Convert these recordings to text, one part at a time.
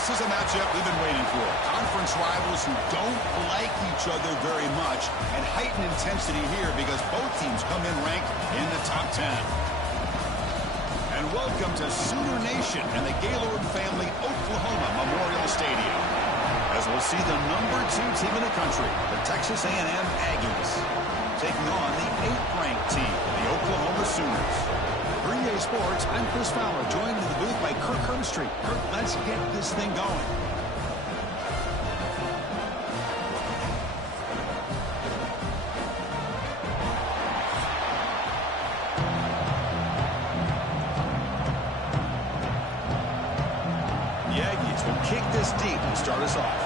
This is a matchup we've been waiting for. Conference rivals who don't like each other very much, and heightened intensity here because both teams come in ranked in the top 10. And welcome to Sooner Nation and the Gaylord Family Oklahoma Memorial Stadium, as we'll see the #2 team in the country, the Texas A&M Aggies, taking on the 8th-ranked team, the Oklahoma Sooners. For EA Sports, I'm Chris Fowler, joined in the booth by Kirk Herbstreit. Kirk, let's get this thing going. The Aggies will kick this deep to start us off.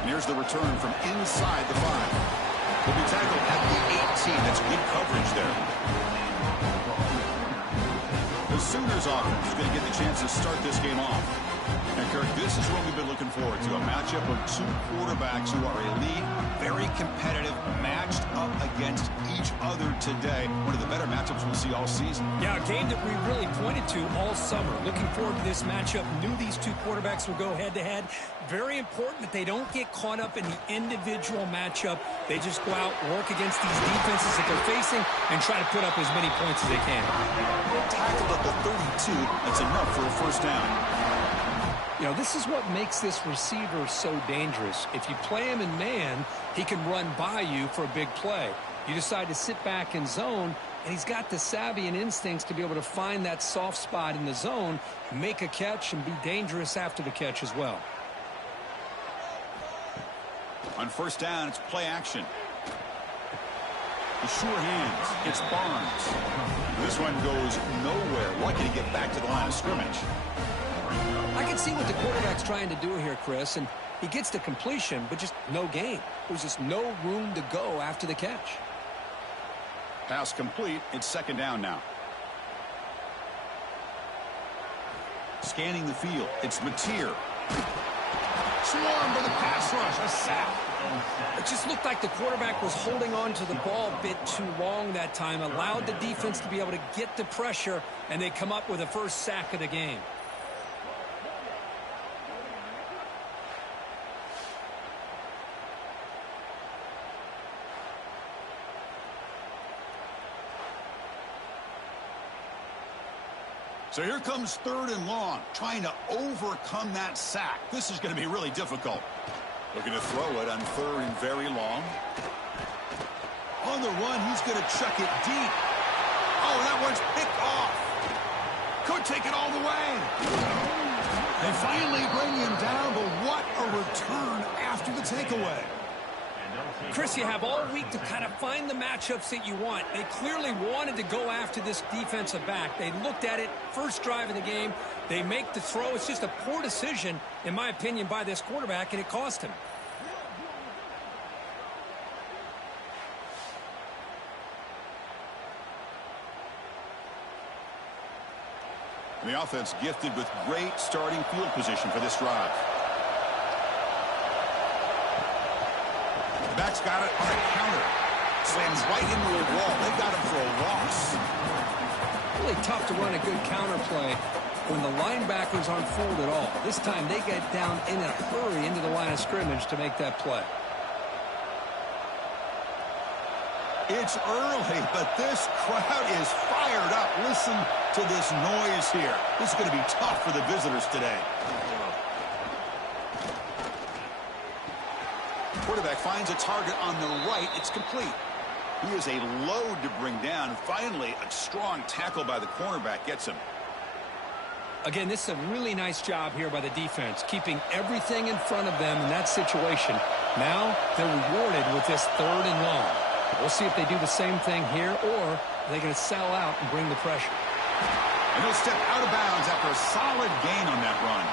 And here's the return from inside the 5. Will be tackled at the 18. That's good coverage there. The Sooners offense is going to get the chance to start this game off. And Kirk, this is what we've been looking forward to, a matchup of two quarterbacks who are elite, very competitive, matched up against each other today. One of the better matchups we'll see all season. Yeah, a game that we really pointed to all summer. Looking forward to this matchup. Knew these two quarterbacks would go head-to-head. Very important that they don't get caught up in the individual matchup. They just go out, work against these defenses that they're facing, and try to put up as many points as they can. Tackled at the 32. That's enough for a first down. You know, this is what makes this receiver so dangerous. If you play him in man, he can run by you for a big play. You decide to sit back in zone, and he's got the savvy and instincts to be able to find that soft spot in the zone, make a catch, and be dangerous after the catch as well. On first down, it's play action. The sure hands. It's Barnes. This one goes nowhere. Lucky to get back to the line of scrimmage. I can see what the quarterback's trying to do here, Chris, and he gets the completion, but just no gain. There's just no room to go after the catch. Pass complete. It's second down now. Scanning the field. It's Mateer. Swarm for the pass rush. A sack. It just looked like the quarterback was holding on to the ball a bit too long that time, allowed the defense to be able to get the pressure, and they come up with the first sack of the game. So here comes third and long, trying to overcome that sack. This is going to be really difficult. Looking to throw it on third and very long. On the run, he's going to chuck it deep. Oh, that one's picked off. Could take it all the way. They finally bring him down, but what a return after the takeaway. Chris, you have all week to kind of find the matchups that you want. They clearly wanted to go after this defensive back. They looked at it first drive of the game. They make the throw. It's just a poor decision, in my opinion, by this quarterback, and it cost him. And the offense gifted with great starting field position for this drive. The back's got it on a counter. Slams right into a wall. They've got him for a loss. Really tough to run a good counter play when the linebackers aren't fooled at all. This time they get down in a hurry into the line of scrimmage to make that play. It's early, but this crowd is fired up. Listen to this noise here. This is going to be tough for the visitors today. Quarterback finds a target on the right. It's complete. He is a load to bring down. Finally, a strong tackle by the cornerback gets him. Again, this is a really nice job here by the defense, keeping everything in front of them in that situation. Now they're rewarded with this third and long. We'll see if they do the same thing here, or are they going to sell out and bring the pressure. And he'll step out of bounds after a solid gain on that run.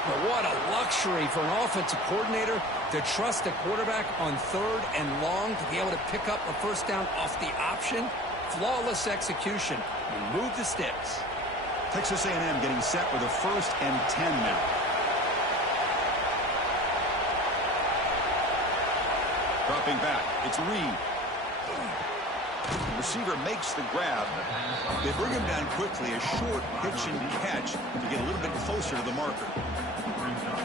But what a luxury for an offensive coordinator to trust a quarterback on third and long to be able to pick up a first down off the option. Flawless execution. Remove the sticks. Texas A&M getting set with a 1st and 10 now. Dropping back. It's Reed. The receiver makes the grab. They bring him down quickly, a short pitch and catch to get a little bit closer to the marker.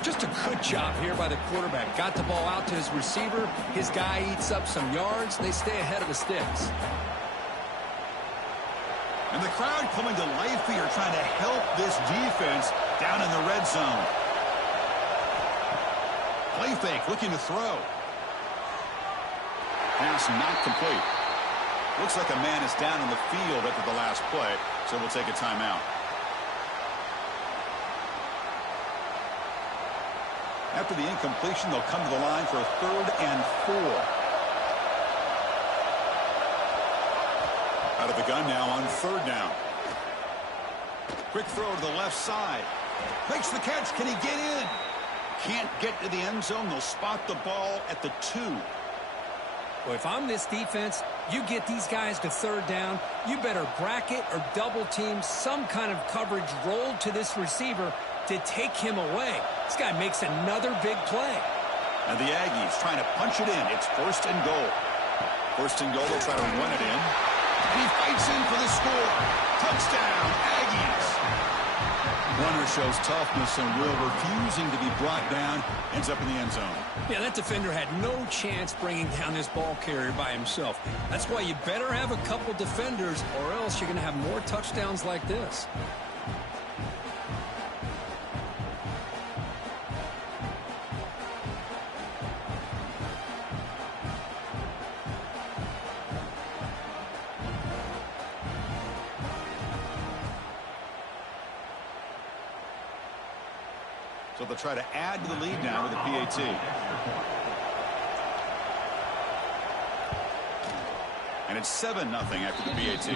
Just a good job here by the quarterback. Got the ball out to his receiver. His guy eats up some yards. They stay ahead of the sticks. And the crowd coming to life here, trying to help this defense down in the red zone. Play fake, looking to throw. Pass not complete. Looks like a man is down in the field after the last play, so we'll take a timeout. After the incompletion, they'll come to the line for a 3rd and 4. Out of the gun now on 3rd down. Quick throw to the left side. Makes the catch. Can he get in? Can't get to the end zone. They'll spot the ball at the 2. Well, if I'm this defense, you get these guys to 3rd down, you better bracket or double team some kind of coverage rolled to this receiver to take him away. This guy makes another big play. And the Aggies trying to punch it in. It's 1st and goal. 1st and goal, they'll try to run it in. And he fights in for the score. Touchdown, Aggies. Runner shows toughness and will, refusing to be brought down. Ends up in the end zone. Yeah, that defender had no chance bringing down this ball carrier by himself. That's why you better have a couple defenders, or else you're going to have more touchdowns like this. So they'll try to add to the lead now with the PAT. And it's 7-0 after the PAT.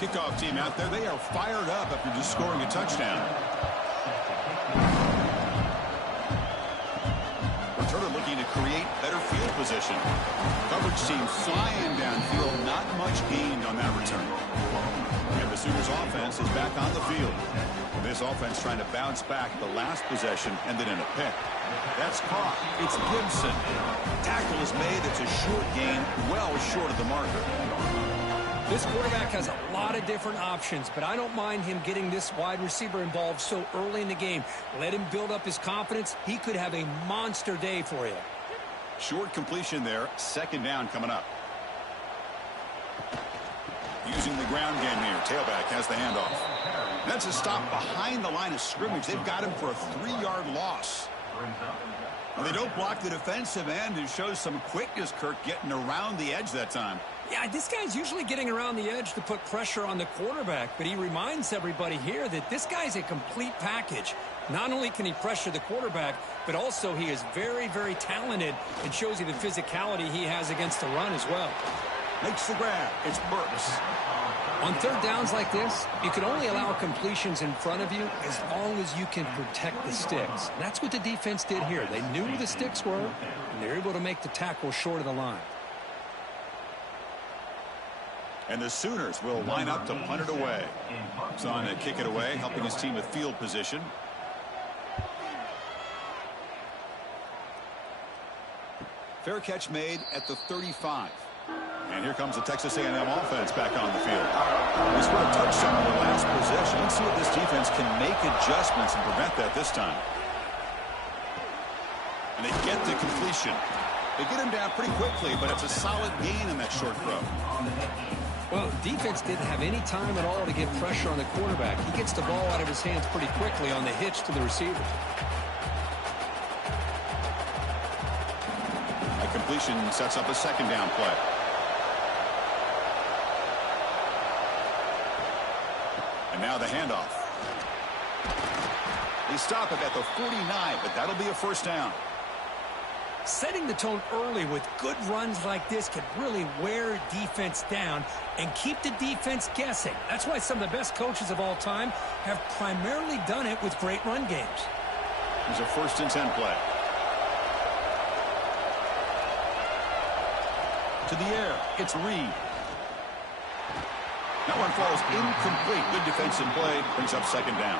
Kickoff team out there. They are fired up after just scoring a touchdown. Returner looking to create better field position. Coverage team flying downfield. Not much gained on that return. And the Sooners offense is back on the field. This offense trying to bounce back the last possession, ended in a pick. That's caught. It's Gibson. Tackle is made. It's a short gain, well short of the marker. This quarterback has a lot of different options, but I don't mind him getting this wide receiver involved so early in the game. Let him build up his confidence. He could have a monster day for you. Short completion there. 2nd down coming up. Using the ground game here. Tailback has the handoff. That's a stop behind the line of scrimmage. They've got him for a 3-yard loss. Well, they don't block the defensive end, who shows some quickness, Kirk, getting around the edge that time. Yeah, this guy's usually getting around the edge to put pressure on the quarterback, but he reminds everybody here that this guy's a complete package. Not only can he pressure the quarterback, but also he is very, very talented and shows you the physicality he has against the run as well. Makes the grab. It's Burks. On 3rd downs like this, you can only allow completions in front of you as long as you can protect the sticks. That's what the defense did here. They knew where the sticks were, and they were able to make the tackle short of the line. And the Sooners will line up to punt it away. He's on to kick it away, helping his team with field position. Fair catch made at the 35. And here comes the Texas A&M offense back on the field. We scored a touchdown on the last possession. Let's see if this defense can make adjustments and prevent that this time. And they get the completion. They get him down pretty quickly, but it's a solid gain in that short throw. Well, defense didn't have any time at all to get pressure on the quarterback. He gets the ball out of his hands pretty quickly on the hitch to the receiver. A completion sets up a 2nd down play. And now the handoff. They stop it at the 49, but that'll be a 1st down. Setting the tone early with good runs like this can really wear defense down and keep the defense guessing. That's why some of the best coaches of all time have primarily done it with great run games. Here's a 1st and 10 play. To the air, it's Reed. That one falls incomplete. Good defensive play. Brings up 2nd down.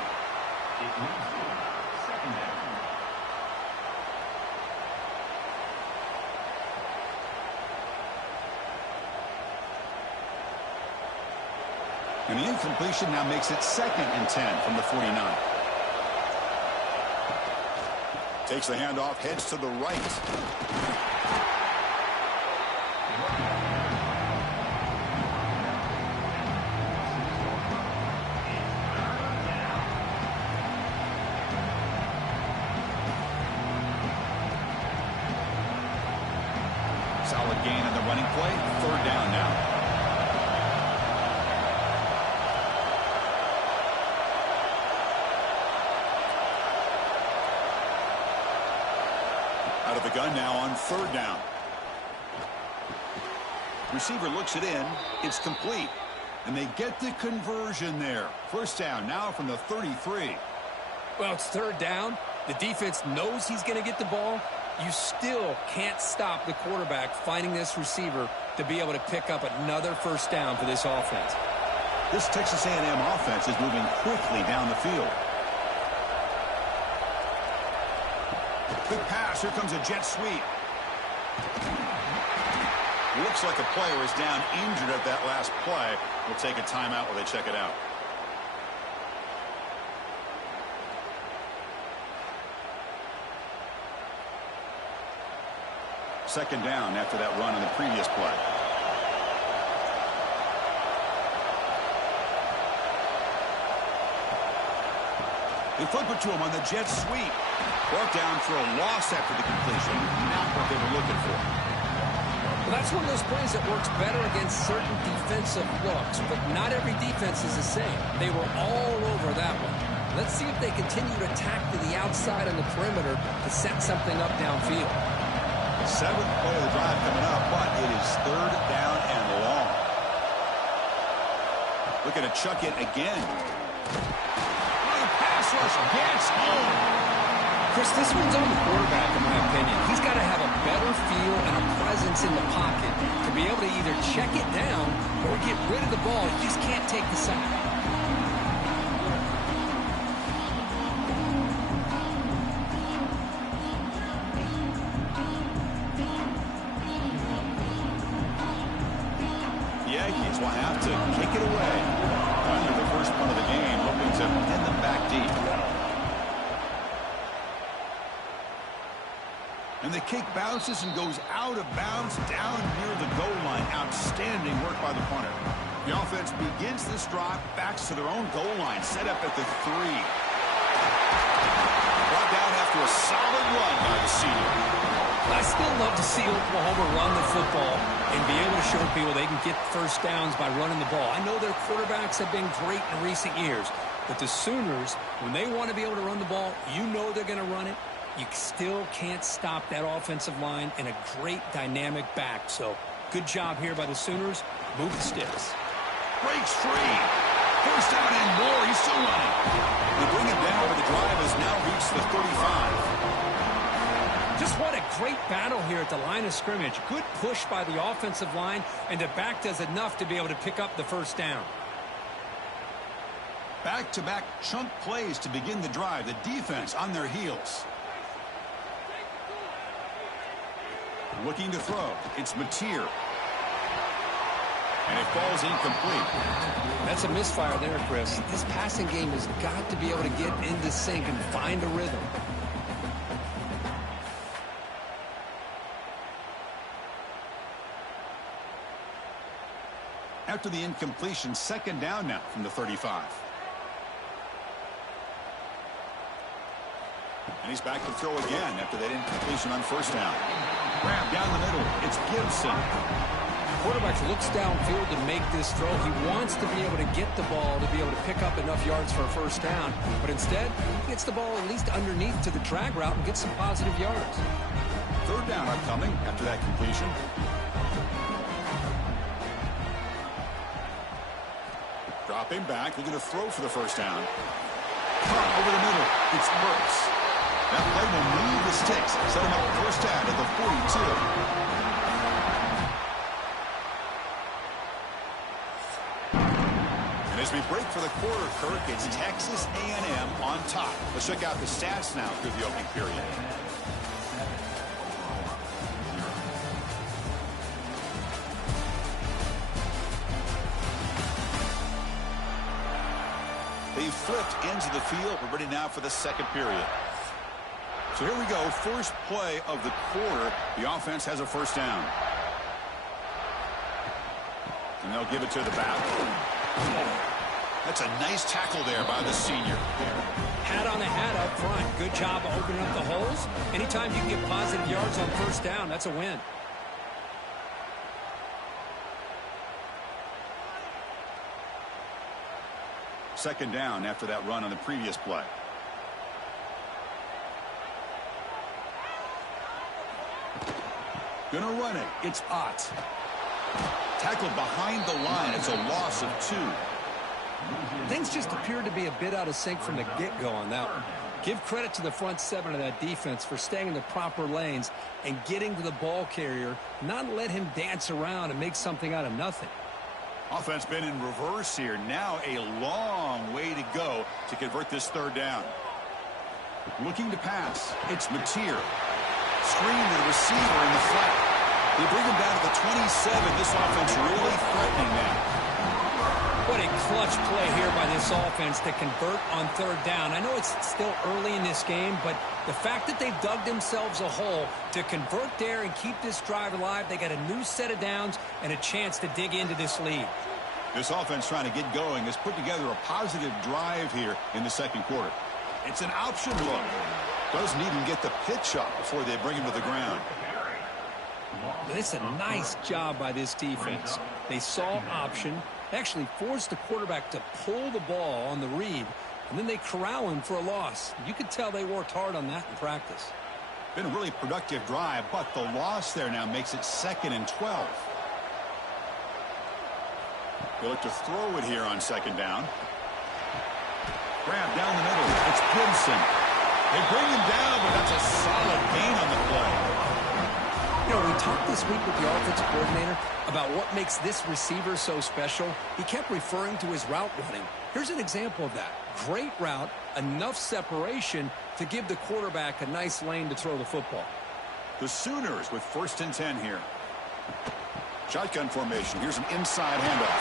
And the incompletion now makes it 2nd and 10 from the 49. Takes the handoff, heads to the right. Solid gain on the running play. 3rd down now. Out of the gun now on 3rd down. Receiver looks it in. It's complete. And they get the conversion there. 1st down now from the 33. Well, it's 3rd down. The defense knows he's going to get the ball. You still can't stop the quarterback finding this receiver to be able to pick up another 1st down for this offense. This Texas A&M offense is moving quickly down the field. Good pass. Here comes a jet sweep. Looks like a player is down injured at that last play. We'll take a timeout while they check it out. Second down after that run on the previous play. They flip it to him on the jet sweep. Brought down for a loss after the completion. Not what they were looking for. Well, that's one of those plays that works better against certain defensive looks, but not every defense is the same. They were all over that one. Let's see if they continue to attack to the outside on the perimeter to set something up downfield. 7th play of the drive coming up, but it is 3rd down and long. Looking to chuck it again. Oh, the pass rush gets home. Chris, this one's on the quarterback, in my opinion. He's got to have a better feel and a presence in the pocket to be able to either check it down or get rid of the ball. He just can't take the sack. Yankees will have to kick it away. Under the first punt of the game, hoping to pin them back deep. And the kick bounces and goes out of bounds down near the goal line. Outstanding work by the punter. The offense begins this drive, backs to their own goal line, set up at the 3. Brought down after a solid run by the senior. I still love to see Oklahoma run the football and be able to show people they can get 1st downs by running the ball. I know their quarterbacks have been great in recent years, but the Sooners, when they want to be able to run the ball, you know they're going to run it. You still can't stop that offensive line and a great dynamic back. So good job here by the Sooners. Move the sticks. Breaks free. 1st down and more. He's still running. They bring him down, but the drive has now reached the 35. Just what a great battle here at the line of scrimmage. Good push by the offensive line, and the back does enough to be able to pick up the 1st down. Back-to-back chunk plays to begin the drive. The defense on their heels. Looking to throw. It's Mateer. And it falls incomplete. That's a misfire there, Chris. This passing game has got to be able to get into sync and find a rhythm. After the incompletion, 2nd down now from the 35. And he's back to throw again after that incompletion on 1st down. Grab down the middle. It's Gibson. Quarterback looks downfield to make this throw. He wants to be able to get the ball to be able to pick up enough yards for a 1st down. But instead, he gets the ball at least underneath to the drag route and gets some positive yards. 3rd down upcoming after that completion. Dropping back, looking to throw for the 1st down. Caught over the middle. It's Burks. That play will move the sticks. Set him up 1st down at the 42. And as we break for the quarter, Kirk, it's Texas A&M on top. Let's check out the stats now through the opening period. They flipped into the field. We're ready now for the second period. So here we go. First play of the quarter. The offense has a first down. And they'll give it to the back. That's a nice tackle there by the senior. Hat on the hat up front. Good job of opening up the holes. Anytime you can get positive yards on first down, that's a win. Second down after that run on the previous play. Gonna run it. It's Ott. Tackled behind the line. It's a loss of 2. Things just appeared to be a bit out of sync from the get-go on that one. Give credit to the front 7 of that defense for staying in the proper lanes and getting to the ball carrier, not let him dance around and make something out of nothing. Offense been in reverse here. Now a long way to go to convert this third down. Looking to pass. It's Mateer. Screen to the receiver in the flat. They bring him down to the 27. This offense really threatening now. What a clutch play here by this offense to convert on third down. I know it's still early in this game, but the fact that they've dug themselves a hole to convert there and keep this drive alive, they got a new set of downs and a chance to dig into this lead. This offense trying to get going has put together a positive drive here in the second quarter. It's an option look. Doesn't even get the pitch up before they bring him to the ground. It's a nice job by this defense. They saw option, actually forced the quarterback to pull the ball on the read, and then they corral him for a loss. You could tell they worked hard on that in practice. Been a really productive drive, but the loss there now makes it 2nd and 12. They look to throw it here on second down. Grab down the middle. It's Gibson. They bring him down, but that's a solid gain on the play. You know, we talked this week with the offensive coordinator about what makes this receiver so special. He kept referring to his route running. Here's an example of that. Great route, enough separation to give the quarterback a nice lane to throw the football. The Sooners with 1st and 10 here. Shotgun formation. Here's an inside handoff.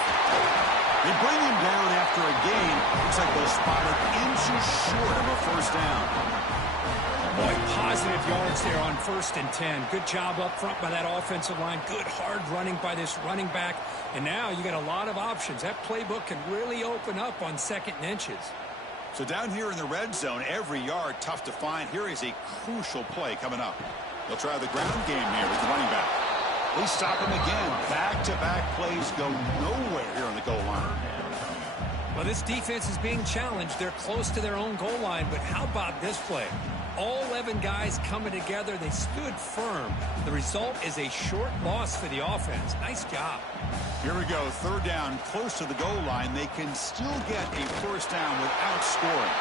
They bring him down after a gain. Looks like they'll spot it inches short of a first down. Boy, positive yards there on 1st and 10. Good job up front by that offensive line. Good hard running by this running back. And now you got a lot of options. That playbook can really open up on 2nd and inches. So down here in the red zone, every yard tough to find. Here is a crucial play coming up. They'll try the ground game here with the running back. They stop him again. Back-to-back plays go nowhere here on the goal line. Well, this defense is being challenged. They're close to their own goal line, but how about this play? All 11 guys coming together. They stood firm. The result is a short loss for the offense. Nice job. Here we go. Third down, close to the goal line. They can still get a first down without scoring.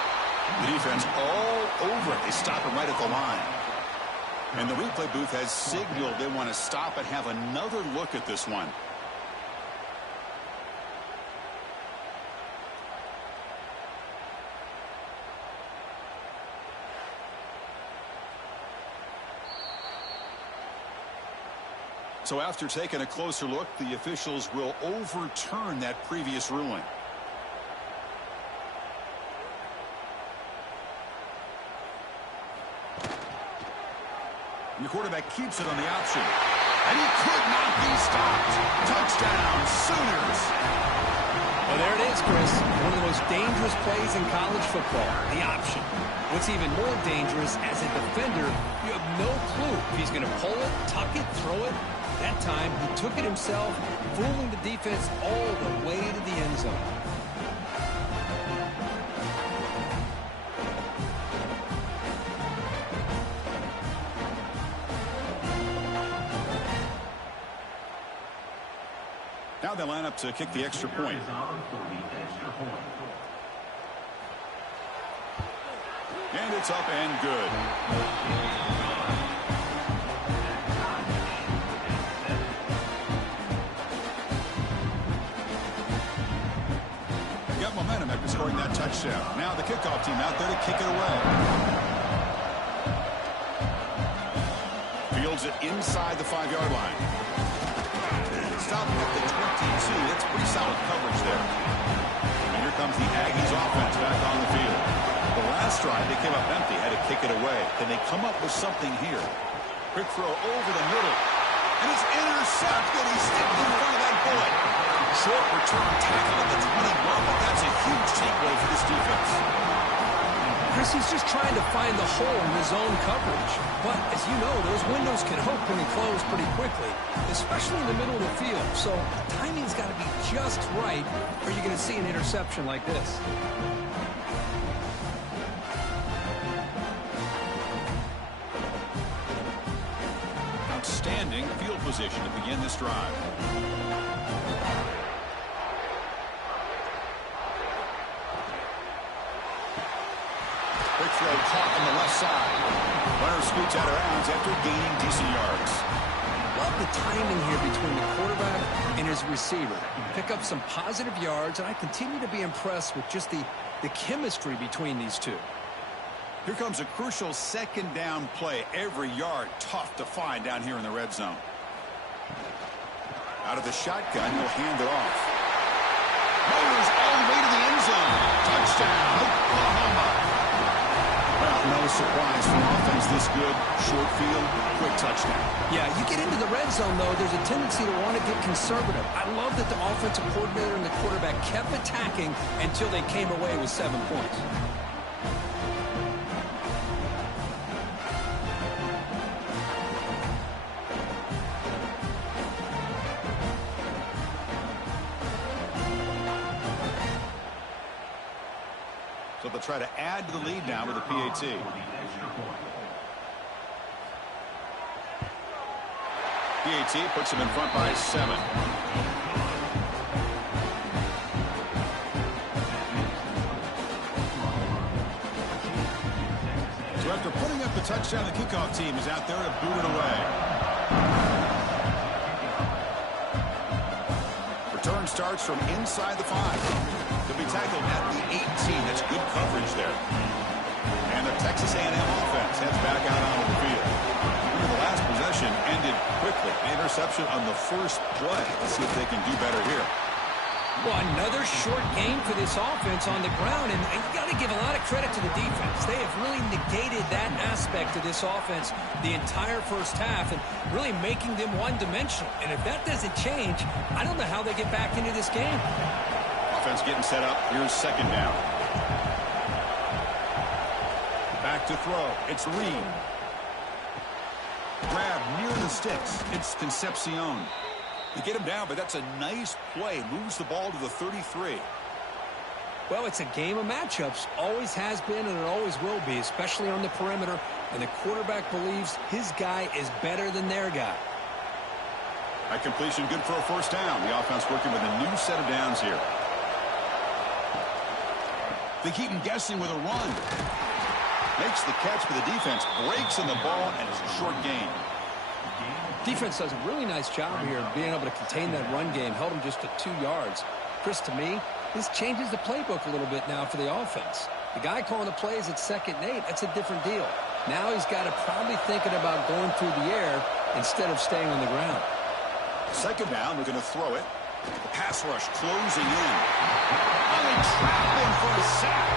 The defense all over it. They stop him right at the line. And the replay booth has signaled they want to stop and have another look at this one. So after taking a closer look, the officials will overturn that previous ruling. And the quarterback keeps it on the option. And he could not be stopped. Touchdown, Sooners. Well, there it is, Chris. One of the most dangerous plays in college football, the option. What's even more dangerous, as a defender, you have no clue if he's going to pull it, tuck it, throw it. That time, he took it himself, fooling the defense all the way to the end zone. Now they line up to kick the extra point. And it's up and good. Momentum after scoring that touchdown. Now the kickoff team out there to kick it away. Fields it inside the 5-yard line. Stopping at the 22. That's pretty solid coverage there. And here comes the Aggies offense. offense back on the field. The last drive, they came up empty, had to kick it away. Can they come up with something here? Quick throw over the middle. And it's intercepted. He stepped in front of that bullet. Short return tackle at the 21, but that's a huge takeaway for this defense. Chris, he's just trying to find the hole in his own coverage. But, as you know, those windows can open and close pretty quickly, especially in the middle of the field. So, timing's got to be just right, or you're going to see an interception like this. Outstanding field position to begin this drive. Quick throw caught on the left side. Runner scoots out of bounds after gaining decent yards. Love the timing here between the quarterback and his receiver. Pick up some positive yards, and I continue to be impressed with just the chemistry between these two. Here comes a crucial second down play. Every yard tough to find down here in the red zone. Out of the shotgun, he'll hand it off. Motors all the way to the end zone. Touchdown, Oklahoma. Well, no surprise for offense this good. Short field, quick touchdown. Yeah, you get into the red zone, though, there's a tendency to want to get conservative. I love that the offensive coordinator and the quarterback kept attacking until they came away with 7 points. So they'll try to add to the lead now with a PAT. PAT puts him in front by 7. So after putting up the touchdown, the kickoff team is out there to boot it away. Return starts from inside the 5. He'll be tackled at the 18. That's good coverage there. And the Texas A&M offense heads back out onto the field. The last possession ended quickly. An interception on the first play. Let's see if they can do better here. Well, another short game for this offense on the ground, and you got to give a lot of credit to the defense. They have really negated that aspect of this offense the entire first half and really making them one-dimensional. And if that doesn't change, I don't know how they get back into this game. Offense getting set up. Here's second down. Back to throw. It's Reed. Grab near the sticks. It's Concepcion. They get him down, but that's a nice play. Moves the ball to the 33. Well, it's a game of matchups. Always has been, and it always will be, especially on the perimeter. And the quarterback believes his guy is better than their guy. That completion good for a first down. The offense working with a new set of downs here. They keep him guessing with a run. Makes the catch for the defense. Breaks in the ball, and it's a short gain. Defense does a really nice job here of being able to contain that run game. Held him just to 2 yards. Chris, to me, this changes the playbook a little bit now for the offense. The guy calling the plays at 2nd and 8, that's a different deal. Now he's got to probably thinking about going through the air instead of staying on the ground. Second down, they're going to throw it. The pass rush closing in. And they trap him for a sack.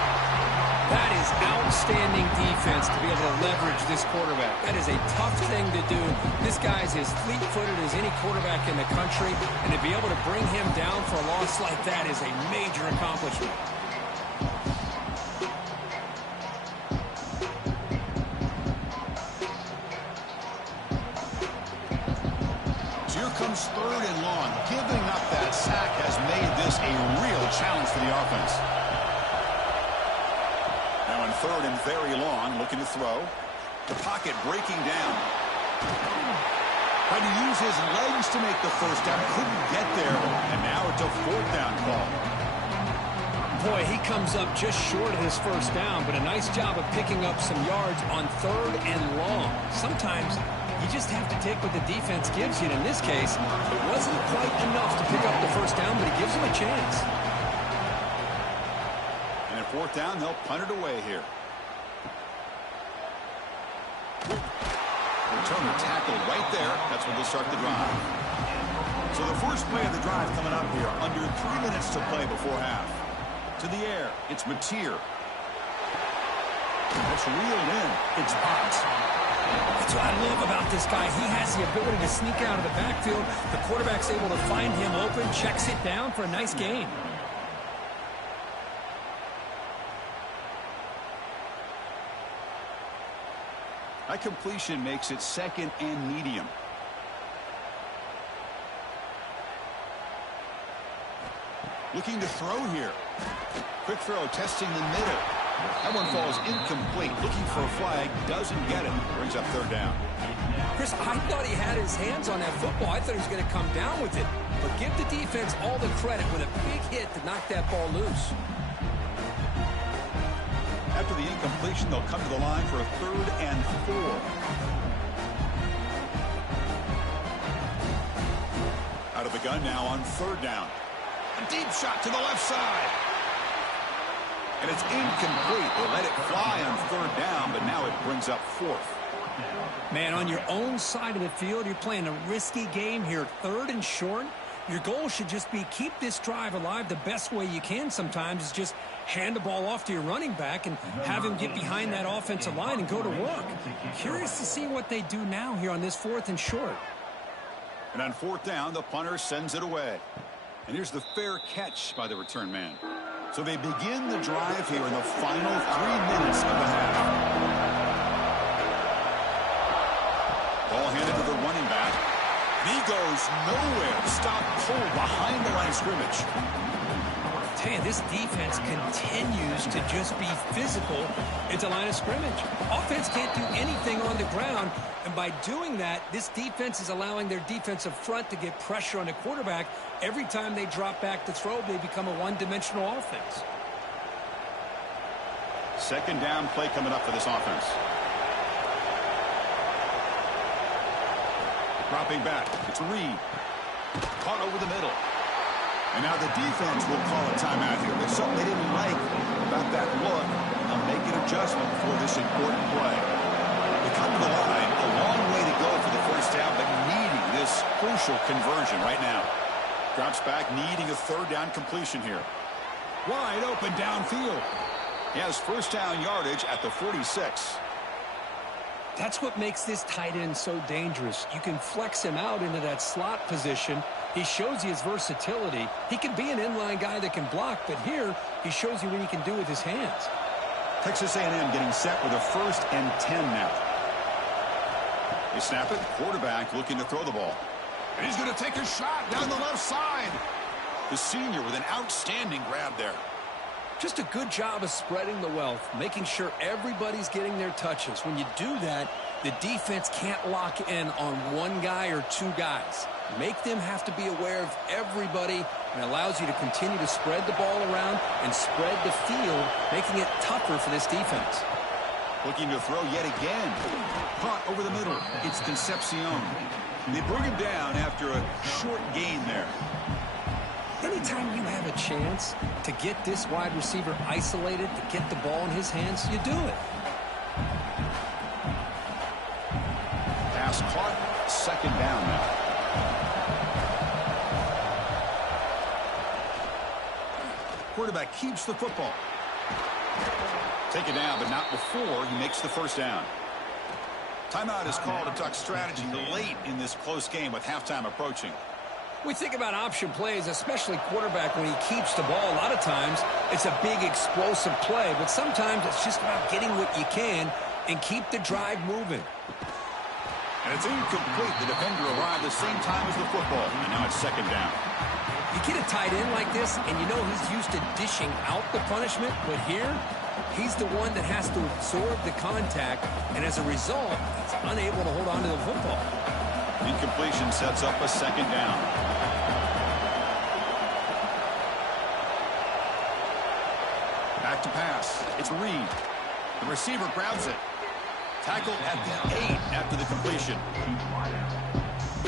That is outstanding defense to be able to leverage this quarterback. That is a tough thing to do. This guy's as fleet-footed as any quarterback in the country, and to be able to bring him down for a loss like that is a major accomplishment. So here comes 3rd and long. Giving up that sack has made this a real challenge for the offense. Now on 3rd and very long, looking to throw. The pocket breaking down. Tried to use his legs to make the first down. Couldn't get there. And now it's a 4th down call. Boy, he comes up just short of his first down, but a nice job of picking up some yards on 3rd and long. Sometimes you just have to take what the defense gives you. And in this case, it wasn't quite enough to pick up the first down, but it gives him a chance. And at 4th down, they'll punt it away here. Returner tackle right there. That's when they'll start the drive. So the first play of the drive coming up here. Under 3 minutes to play before half. To the air. It's Mateer. That's reeled in. It's Ott. That's what I love about this guy. He has the ability to sneak out of the backfield. The quarterback's able to find him open, checks it down for a nice gain. That completion makes it 2nd and medium. Looking to throw here. Quick throw, testing the middle. That one falls incomplete. Looking for a flag, doesn't get it. Brings up 3rd down. Chris, I thought he had his hands on that football. I thought he was going to come down with it. But give the defense all the credit with a big hit to knock that ball loose. After the incompletion, they'll come to the line for a 3rd and 4. Out of the gun now on 3rd down. A deep shot to the left side. And it's incomplete. They let it fly on 3rd down, but now it brings up 4th. Man, on your own side of the field, you're playing a risky game here. 3rd and short. Your goal should just be keep this drive alive. The best way you can sometimes is just hand the ball off to your running back and have him get behind that offensive line and go to work. Curious to see what they do now here on this 4th and short. And on 4th down, the punter sends it away. And here's the fair catch by the return man. So they begin the drive here in the final 3 minutes of the half. Ball handed to the running back. And he goes nowhere. Stop pulled behind the line of scrimmage. Tell you, this defense continues to just be physical at the line of scrimmage. Offense can't do anything on the ground, and by doing that, this defense is allowing their defensive front to get pressure on the quarterback. Every time they drop back to throw, they become a one-dimensional offense. 2nd down play coming up for this offense. Dropping back, it's Reed. Caught over the middle. And now the defense will call a timeout here. There's something they didn't like about that look. They'll make an adjustment for this important play. They come to the line, a long way to go for the 1st down, but needing this crucial conversion right now. Drops back, needing a 3rd down completion here. Wide open downfield. He has 1st down yardage at the 46. That's what makes this tight end so dangerous. You can flex him out into that slot position. He shows you his versatility. He can be an inline guy that can block, but here he shows you what he can do with his hands. Texas A&M getting set with a 1st and 10 now. They snap it. Quarterback looking to throw the ball. And he's going to take a shot down the left side. The senior with an outstanding grab there. Just a good job of spreading the wealth, making sure everybody's getting their touches. When you do that, the defense can't lock in on one guy or 2 guys. Make them have to be aware of everybody, and it allows you to continue to spread the ball around and spread the field, making it tougher for this defense. Looking to throw yet again. Caught over the middle. It's Concepcion. They bring him down after a short gain there. Anytime you have a chance to get this wide receiver isolated, to get the ball in his hands, you do it. Pass caught. 2nd down now. Quarterback keeps the football. Take it down, but not before he makes the 1st down. Timeout is called to talk strategy late in this close game with halftime approaching. We think about option plays, especially quarterback when he keeps the ball. A lot of times it's a big explosive play, but sometimes it's just about getting what you can and keep the drive moving. And it's incomplete. The defender arrived the same time as the football, and now it's 2nd down. You get a tight end like this, and you know he's used to dishing out the punishment, but here, he's the one that has to absorb the contact, and as a result, he's unable to hold on to the football. Incompletion sets up a 2nd down. Back to pass. It's Reed. The receiver grabs it. Tackled at the 8 after the completion.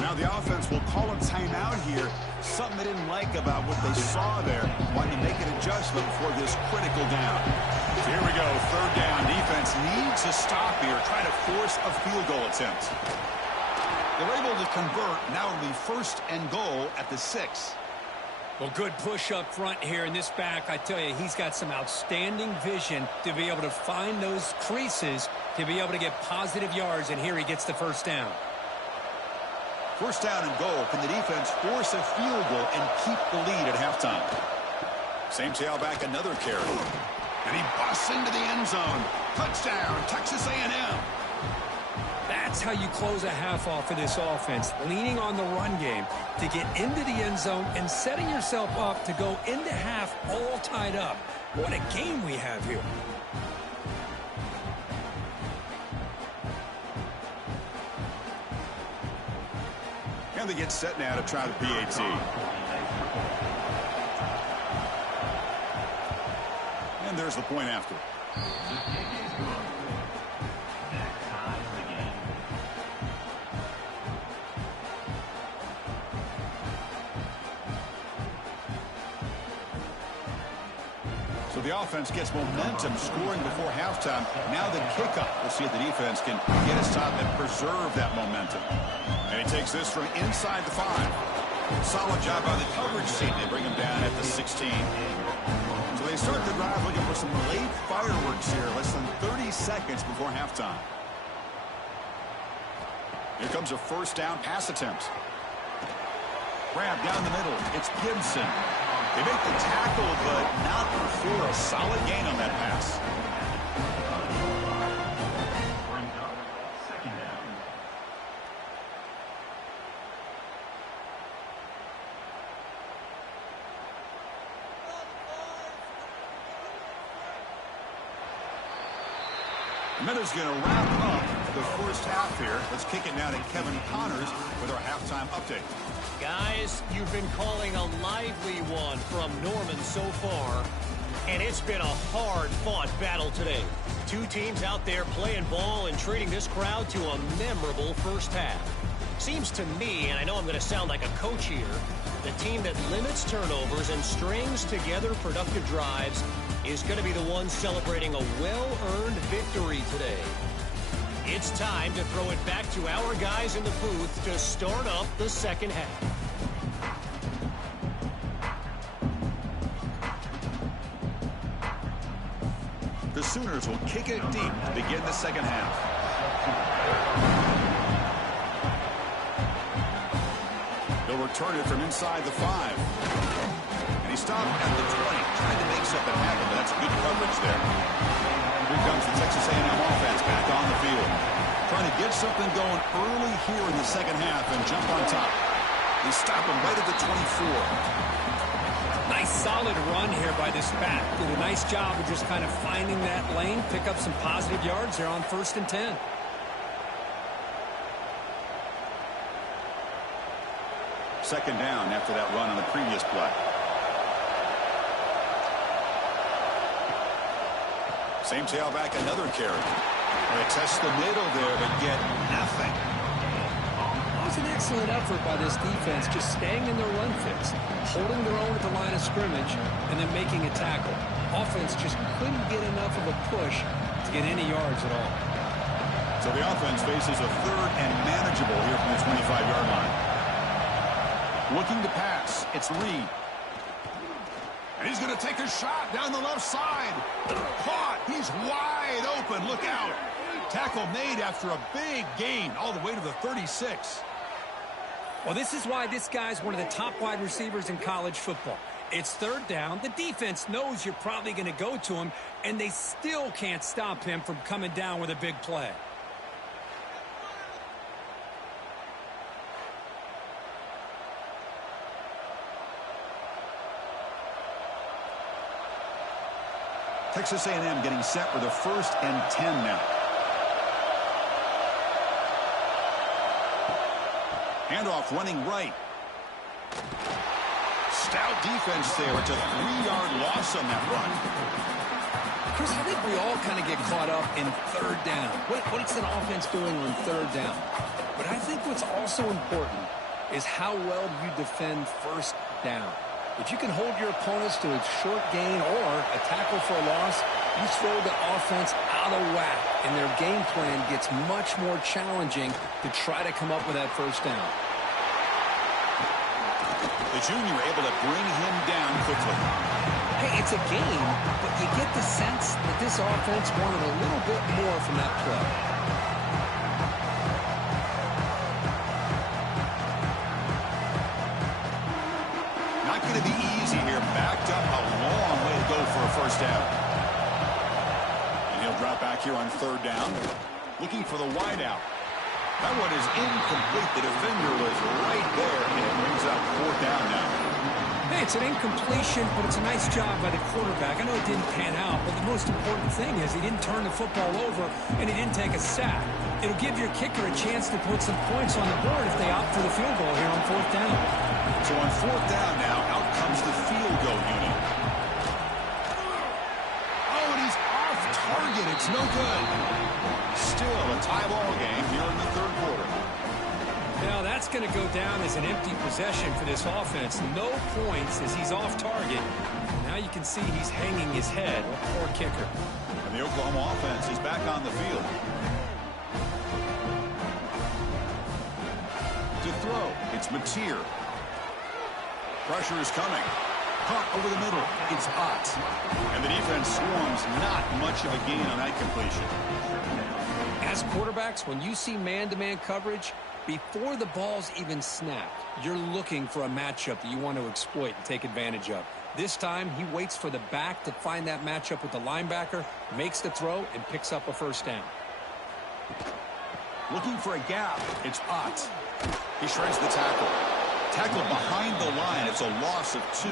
Now the offense will call a timeout here. Something they didn't like about what they saw there. Wanting to make an adjustment for this critical down. So here we go. 3rd down. Defense needs a stop here. Trying to force a field goal attempt. They're able to convert. Now it'll be 1st and goal at the 6. Well, good push up front here in this back. I tell you, he's got some outstanding vision to be able to find those creases to be able to get positive yards, and here he gets the first down. First down and goal. Can the defense force a field goal and keep the lead at halftime? Same tailback, another carry. And he busts into the end zone. Touchdown, Texas A&M. That's how you close a half off of this offense, leaning on the run game to get into the end zone and setting yourself up to go into half all tied up. What a game we have here. And they get set now to try the PAT. And there's the point after. So the offense gets momentum scoring before halftime. Now the kickoff. We'll see if the defense can get a stop and preserve that momentum. And he takes this from inside the 5. Solid job by the coverage team. They bring him down at the 16. So they start the drive looking for some late fireworks here. Less than 30 seconds before halftime. Here comes a first down pass attempt. Grab down the middle. It's Gibson. They make the tackle, but not before a solid gain on that pass. Miller's going to wrap up the first half here. Let's kick it now to Kevin Connors with our halftime update. Guys, you've been calling a lively one from Norman so far, and it's been a hard-fought battle today. Two teams out there playing ball and treating this crowd to a memorable first half. Seems to me, and I know I'm going to sound like a coach here, the team that limits turnovers and strings together productive drives is going to be the one celebrating a well-earned victory today. It's time to throw it back to our guys in the booth to start up the second half. The Sooners will kick it deep to begin the second half. They'll return it from inside the 5. And he stopped at the 20, trying to make something happen, but that's good coverage there. Here comes the Texas A&M offense back on the field. Trying to get something going early here in the second half and jump on top. They stop him right at the 24. Nice solid run here by this back. Did a nice job of just kind of finding that lane, pick up some positive yards there on 1st and 10. Second down after that run on the previous play. Same tailback, another carry. They test the middle there, but get nothing. It was an excellent effort by this defense, just staying in their run fix, holding their own at the line of scrimmage, and then making a tackle. Offense just couldn't get enough of a push to get any yards at all. So the offense faces a third and manageable here from the 25-yard line. Looking to pass. It's Reed. And he's going to take a shot down the left side. Caught. He's wide open. Look out. Tackle made after a big gain all the way to the 36. Well, this is why this guy's one of the top wide receivers in college football. It's third down. The defense knows you're probably going to go to him, and they still can't stop him from coming down with a big play. Texas A&M getting set for the 1st and 10 now. Handoff running right. Stout defense there. It's a 3-yard loss on that run. Chris, I think we all kind of get caught up in third down. What's an offense doing on third down? But I think what's also important is how well you defend first down. If you can hold your opponents to a short gain or a tackle for a loss, you throw the offense out of whack, and their game plan gets much more challenging to try to come up with that first down. The The junior able to bring him down quickly. Hey, it's a game, but you get the sense that this offense wanted a little bit more from that play. Not going to be easy here. Backed up a long way to go for a first down. And he'll drop back here on third down. Looking for the wideout. That one is incomplete. The defender was right there, and it brings up fourth down now. Hey, it's an incompletion, but it's a nice job by the quarterback. I know it didn't pan out, but the most important thing is he didn't turn the football over, and he didn't take a sack. It'll give your kicker a chance to put some points on the board if they opt for the field goal here on fourth down. So on fourth down now, out comes the field goal unit. Oh, and he's off target. It's no good. Still a tie ball game here in the third quarter. Now that's going to go down as an empty possession for this offense. No points as he's off target. Now you can see he's hanging his head. Poor kicker. And the Oklahoma offense is back on the field. To throw, it's Mateer. Pressure is coming. Caught over the middle. It's Ott. And the defense swarms. Not much of a gain on that completion. As quarterbacks, when you see man-to-man coverage, before the ball's even snapped, you're looking for a matchup that you want to exploit and take advantage of. This time, he waits for the back to find that matchup with the linebacker, makes the throw, and picks up a first down. Looking for a gap. It's Ott. He shreds the tackle. Tackled behind the line. It's a loss of 2.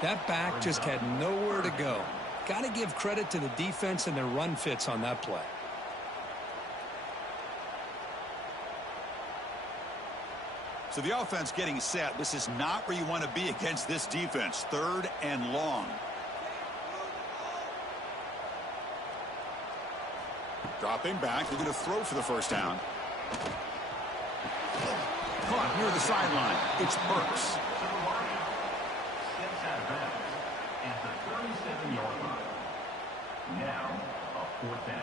That back just had nowhere to go. Got to give credit to the defense and their run fits on that play. So the offense getting set. This is not where you want to be against this defense. Third and long. Dropping back. They're going to throw for the first down. Caught near the sideline. It's Burks. At the 37-yard line. Now, a fourth down.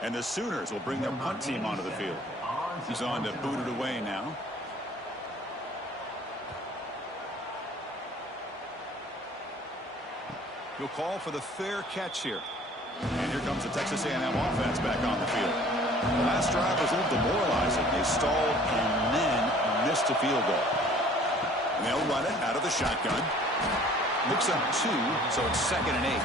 And the Sooners will bring their punt team onto the field. He's on to boot it away now. He'll call for the fair catch here. And here comes the Texas A&M offense back on the field. The last drive was a little demoralizing. They stalled and then missed a field goal. And they'll run it out of the shotgun. Looks up 2, so it's 2nd and 8.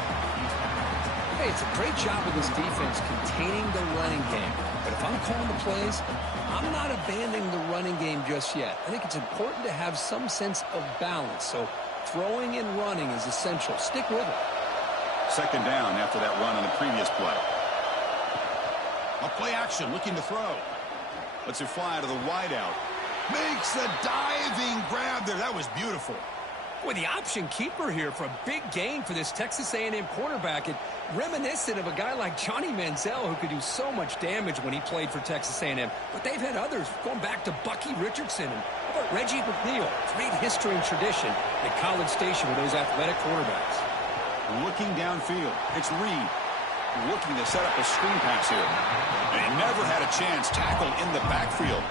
Hey, it's a great job of this defense containing the running game. But if I'm calling the plays, I'm not abandoning the running game just yet. I think it's important to have some sense of balance. So throwing and running is essential. Stick with it. 2nd down after that run on the previous play. A play action, looking to throw. Lets it fly to the wideout. Makes the diving grab there. That was beautiful. Boy, the option keeper here for a big gain for this Texas A&M quarterback. It reminiscent of a guy like Johnny Manziel who could do so much damage when he played for Texas A&M. But they've had others going back to Bucky Richardson and how about Reggie McNeil. Great history and tradition at College Station with those athletic quarterbacks. Looking downfield. It's Reed. Looking to set up a screen pass here. And he never had a chance. Tackled in the backfield.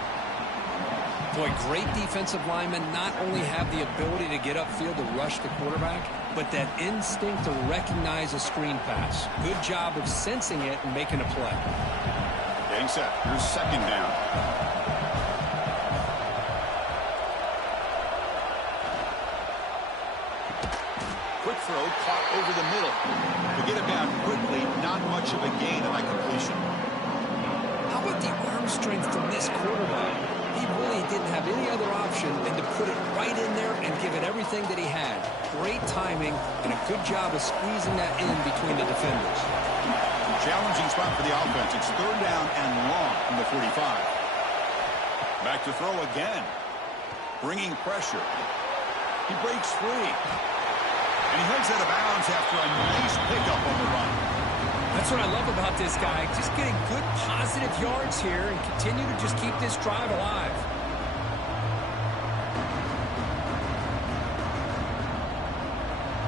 Boy, great defensive linemen not only have the ability to get upfield to rush the quarterback, but that instinct to recognize a screen pass. Good job of sensing it and making a play. Getting set. Here's 2nd down. Quick throw caught over the middle. To get it down quickly, not much of a gain on that completion. How about the arm strength from this quarterback? He really didn't have any other option than to put it right in there and give it everything that he had. Great timing and a good job of squeezing that in between the defenders. Challenging spot for the offense. It's 3rd down and long from the 45. Back to throw again. Bringing pressure. He breaks free. And he heads out of bounds after a nice pickup on the run. That's what I love about this guy. Just getting good positive yards here and continue to just keep this drive alive.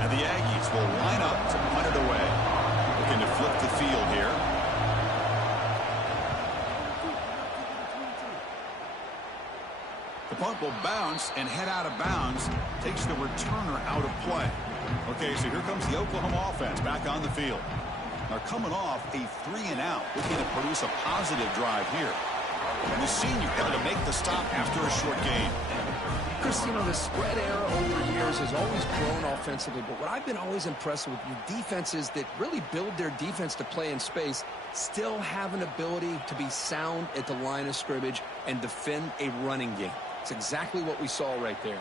And the Aggies will line up to punt it away. Looking to flip the field here. punt will bounce and head out of bounds. Takes the returner out of play. Okay, so here comes the Oklahoma offense back on the field. They're coming off a 3-and-out, looking to produce a positive drive here. And the senior able to make the stop after a short gain. Chris, you know, the spread era over the years has always grown offensively, but what I've been always impressed with defenses that really build their defense to play in space still have an ability to be sound at the line of scrimmage and defend a running game. It's exactly what we saw right there.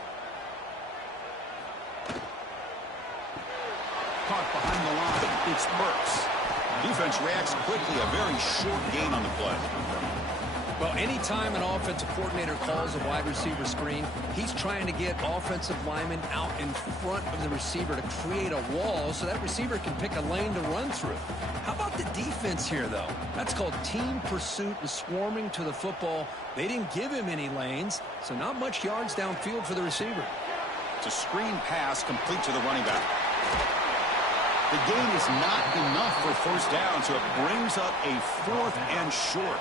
Caught behind the line. It's Burks. Defense reacts quickly. A very short gain on the play. Well, anytime an offensive coordinator calls a wide receiver screen, he's trying to get offensive linemen out in front of the receiver to create a wall so that receiver can pick a lane to run through. How about the defense here, though? That's called team pursuit and swarming to the football. They didn't give him any lanes, so not much yards downfield for the receiver. It's a screen pass complete to the running back. The gain is not enough for first down, so it brings up a 4th and short.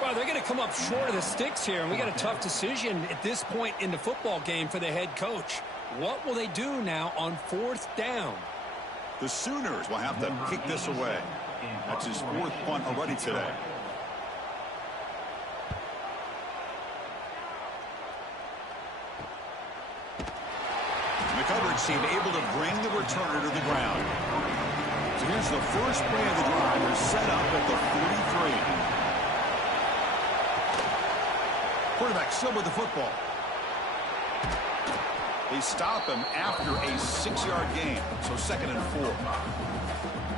Well, they're going to come up short of the sticks here, and we got a tough decision at this point in the football game for the head coach. What will they do now on 4th down? The Sooners will have to kick this away. That's his 4th punt already today. The coverage team able to bring the returner to the ground. So here's the first play of the drive. They're set up at the 43. Quarterback still with the football. They stop him after a 6-yard gain. So 2nd and 4.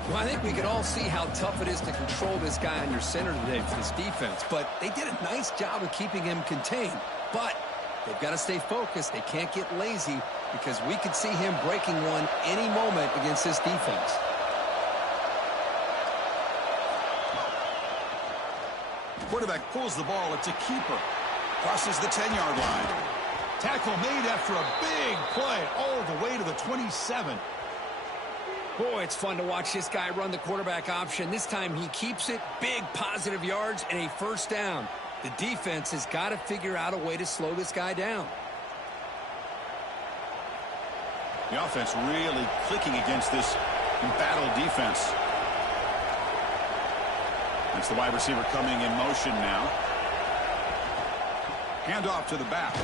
Well, I think we can all see how tough it is to control this guy on your center today for this defense. But they did a nice job of keeping him contained. But they've got to stay focused. They can't get lazy because we could see him breaking one any moment against this defense. Quarterback pulls the ball. It's a keeper. Crosses the 10-yard line. Tackle made after a big play all the way to the 27. Boy, it's fun to watch this guy run the quarterback option. This time he keeps it, big positive yards, and a first down. The defense has got to figure out a way to slow this guy down. The offense really clicking against this embattled defense. That's the wide receiver coming in motion now. Hand off to the back.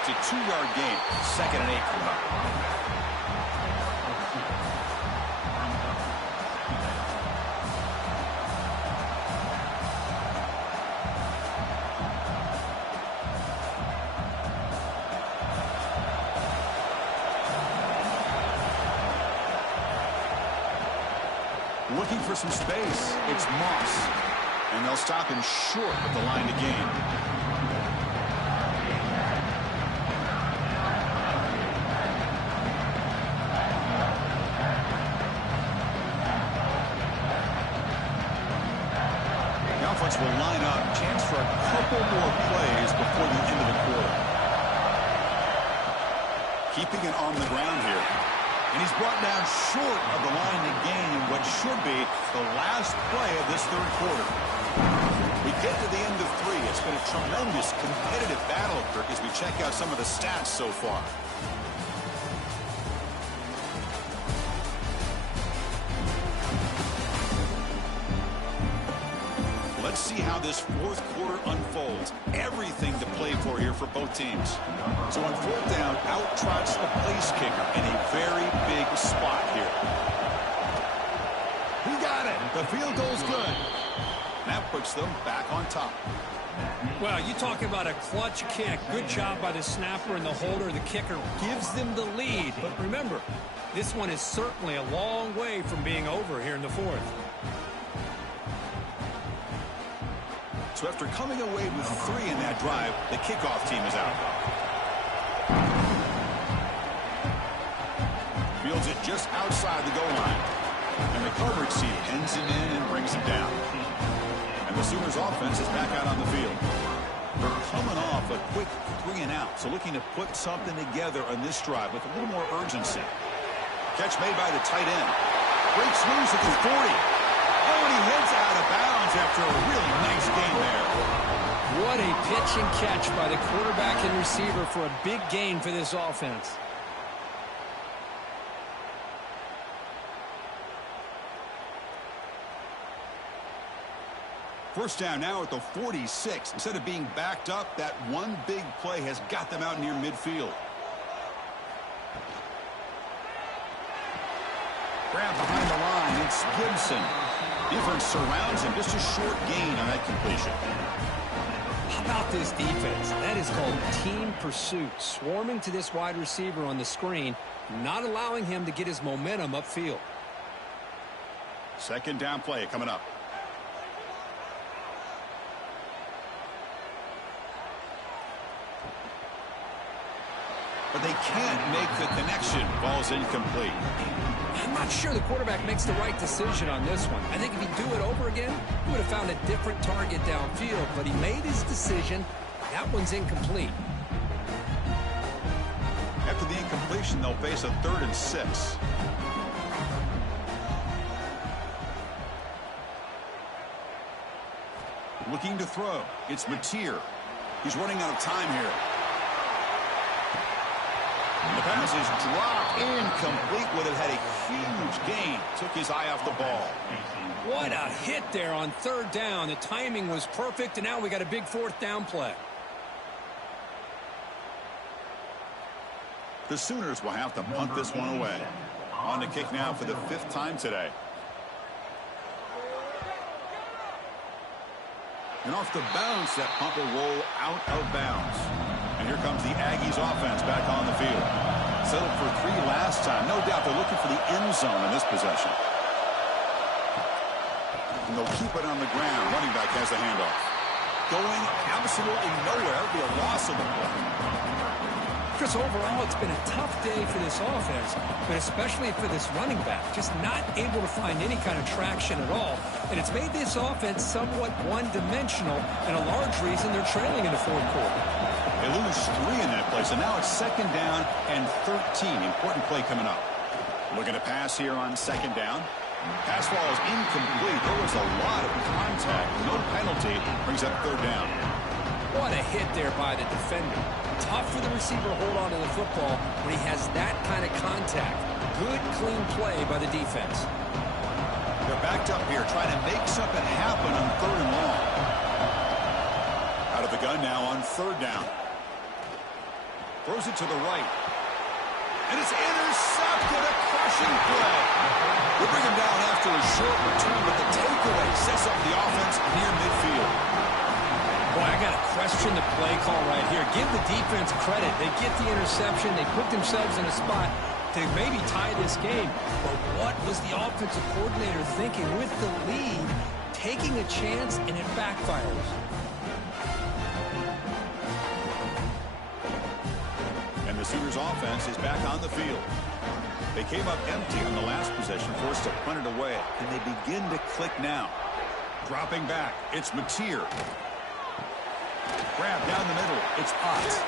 It's a 2-yard gain. 2nd and 8. Looking for some space. It's Moss. And they'll stop him short of the line to gain. Will line up. Chance for a couple more plays before the end of the quarter. Keeping it on the ground here. And he's brought down short of the line to gain what should be the last play of this 3rd quarter. We get to the end of 3. It's been a tremendous competitive battle, Kirk, as we check out some of the stats so far. Let's see how this 4th quarter unfolds. Everything to play for here for both teams. So on 4th down, out trots the place kicker in a very big spot here. He got it. The field goal's good. That puts them back on top. Well, you talk about a clutch kick. Good job by the snapper and the holder. The kicker gives them the lead. But remember, this one is certainly a long way from being over here in the 4th. So after coming away with 3 in that drive, the kickoff team is out. Fields it just outside the goal line. And the coverage team pins him in and brings him down. And the Sooners offense is back out on the field. They're coming off a quick 3-and-out, so looking to put something together on this drive with a little more urgency. Catch made by the tight end. Breaks loose at the 40. Oh, and he heads out of bounds after a really nice game there. What a pitch and catch by the quarterback and receiver for a big gain for this offense. First down now at the 46. Instead of being backed up, that one big play has got them out near midfield. Grab behind the line. It's Gibson. Defense surrounds him. Just a short gain on that completion. How about this defense? That is called team pursuit. Swarming to this wide receiver on the screen, not allowing him to get his momentum upfield. Second down play coming up. But they can't make the connection. Ball's incomplete. I'm not sure the quarterback makes the right decision on this one. I think if he'd do it over again, he would have found a different target downfield. But he made his decision. That one's incomplete. After the incompletion, they'll face a 3rd and 6. Looking to throw. It's Mateer. He's running out of time here. The pass is dropped. Incomplete. Would have had a huge gain. Took his eye off the ball. What a hit there on 3rd down. The timing was perfect, and now we got a big 4th down play. The Sooners will have to punt this one away. On to kick now for the 5th time today. And off the bounce, that punt will roll out of bounds. And here comes the Aggies offense back on the field. Settled for 3 last time. No doubt they're looking for the end zone in this possession. And they'll keep it on the ground. Running back has the handoff. Going absolutely nowhere. It'll be a loss of the play. Chris, overall, it's been a tough day for this offense, but especially for this running back. Just not able to find any kind of traction at all. And it's made this offense somewhat one-dimensional, and a large reason they're trailing in the 4th quarter. They lose 3 in that play, so now it's 2nd down and 13. Important play coming up. Looking to pass here on 2nd down. Pass ball is incomplete. There was a lot of contact. No penalty. Brings up 3rd down. What a hit there by the defender. Tough for the receiver to hold on to the football when he has that kind of contact. Good, clean play by the defense. They're backed up here, trying to make something happen on 3rd and long. Out of the gun now on 3rd down. Throws it to the right. And it's intercepted. A crushing play. We'll bring him down after a short return, but the takeaway sets up the offense near midfield. Boy, I got to question the play call right here. Give the defense credit. They get the interception. They put themselves in a spot to maybe tie this game. But what was the offensive coordinator thinking with the lead, taking a chance, and it backfires? And the Sooners offense is back on the field. They came up empty on the last possession, forced to punt it away. And they begin to click now. Dropping back, it's Mateer. Grab down the middle. It's Ott.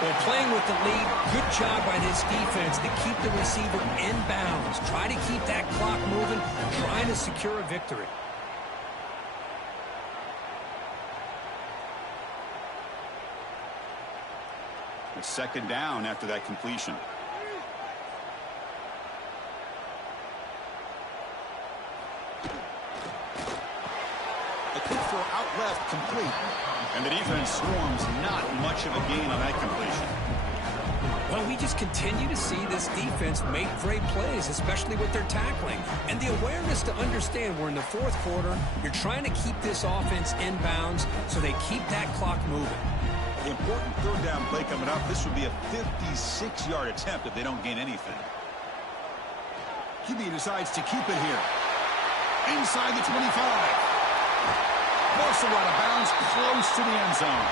Well, playing with the lead, good job by this defense to keep the receiver in bounds. Try to keep that clock moving, trying to secure a victory. It's 2nd down after that completion. A kick for out left, complete. And the defense swarms, not much of a gain on that completion. Well, we just continue to see this defense make great plays, especially with their tackling. And the awareness to understand we're in the 4th quarter, you're trying to keep this offense in bounds so they keep that clock moving. The important 3rd down play coming up. This would be a 56-yard attempt if they don't gain anything. QB decides to keep it here. Inside the 25. Forced to run out of bounds, close to the end zone.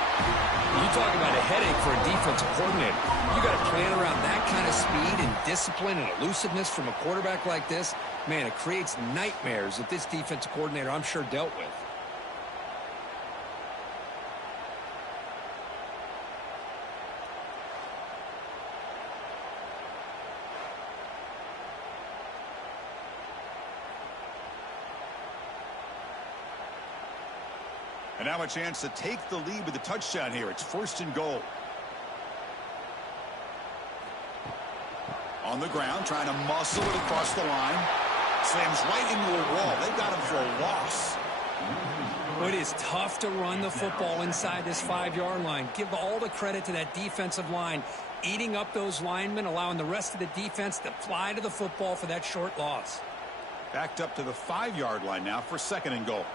You talk about a headache for a defensive coordinator. You got to plan around that kind of speed and discipline and elusiveness from a quarterback like this. Man, it creates nightmares that this defensive coordinator, I'm sure, dealt with. And now a chance to take the lead with a touchdown here. It's 1st and goal. On the ground, trying to muscle it across the line. Slams right into a wall. They've got him for a loss. It is tough to run the football inside this 5-yard line. Give all the credit to that defensive line, eating up those linemen, allowing the rest of the defense to fly to the football for that short loss. Backed up to the 5-yard line now for 2nd and goal.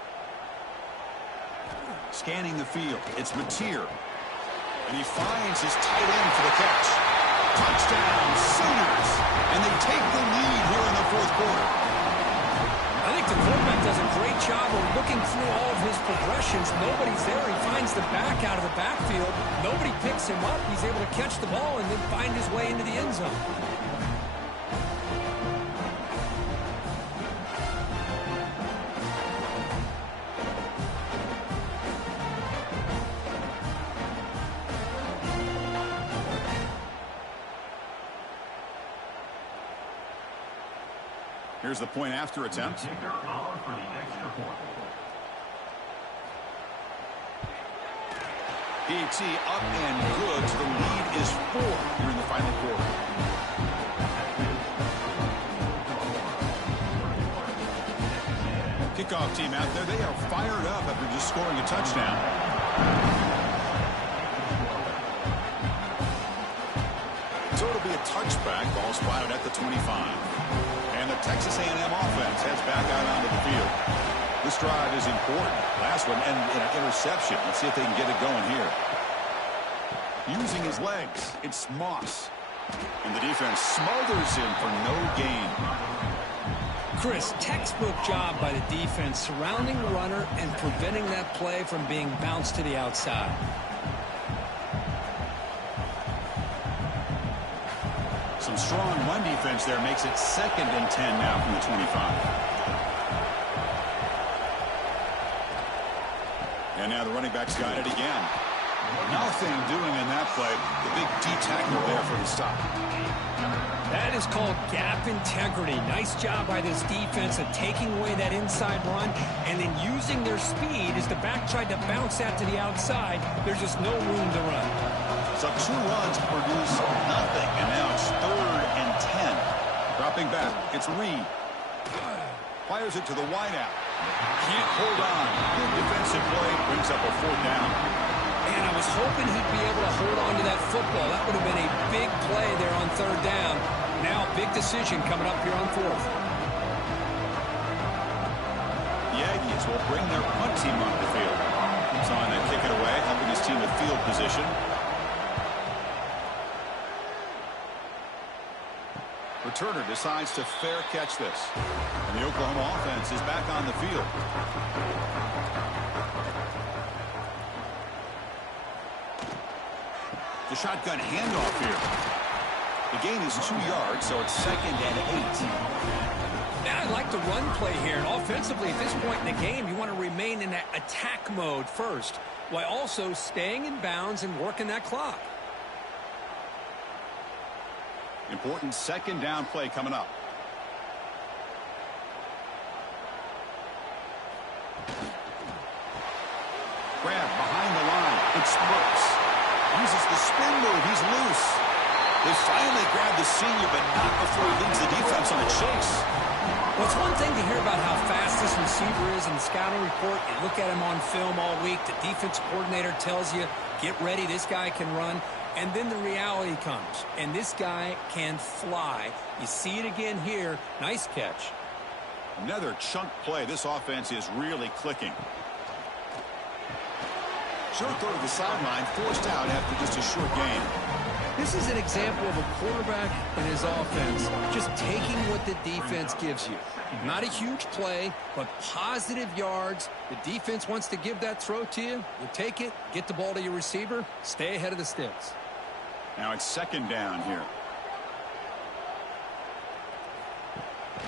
Scanning the field. It's Mateer. And he finds his tight end for the catch. Touchdown, Sooners. And they take the lead here in the 4th quarter. I think the quarterback does a great job of looking through all of his progressions. Nobody's there. He finds the back out of the backfield. Nobody picks him up. He's able to catch the ball and then find his way into the end zone. Here's the point after attempt. Kicker Pollard for the extra point. PAT up and good. So the lead is 4 here in the final quarter. Kickoff team out there. They are fired up after just scoring a touchdown. So it'll be a touchback. Ball spotted at the 25. And the Texas A&M offense heads back out onto the field. This drive is important. Last one ended in an interception. Let's see if they can get it going here. Using his legs, it's Moss. And the defense smothers him for no gain. Chris, textbook job by the defense surrounding the runner and preventing that play from being bounced to the outside. Some strong run defense there makes it 2nd and 10 now from the 25. And now the running back's got it again. Nothing doing in that play. The big D tackle there for the stop. That is called gap integrity. Nice job by this defense of taking away that inside run and then using their speed as the back tried to bounce that to the outside. There's just no room to run. So 2 runs produce nothing, and now it's 3rd and 10. Dropping back, it's Reed. Fires it to the wideout. Can't hold on. Good defensive play, brings up a 4th down. And I was hoping he'd be able to hold on to that football. That would have been a big play there on 3rd down. Now a big decision coming up here on 4th. The Aggies will bring their punt team on the field. Trying to kick it away, helping his team with field position. Returner decides to fair catch this. And the Oklahoma offense is back on the field. The shotgun handoff here. The gain is 2 yards, so it's 2nd and 8. Now I like the run play here. And offensively, at this point in the game, you want to remain in that attack mode first, while also staying in bounds and working that clock. Important 2nd down play coming up. Grab behind the line. It's Brooks. Uses the spin move. He's loose. They finally grab the senior, but not before he leads the defense on a chase. Well, it's one thing to hear about how fast this receiver is in the scouting report. You look at him on film all week. The defense coordinator tells you, get ready, this guy can run. And then the reality comes, and this guy can fly. You see it again here. Nice catch. Another chunk play. This offense is really clicking. Short throw to the sideline, forced out after just a short gain. This is an example of a quarterback and his offense just taking what the defense gives you. Not a huge play, but positive yards. The defense wants to give that throw to you. You take it, get the ball to your receiver, stay ahead of the sticks. Now it's 2nd down here.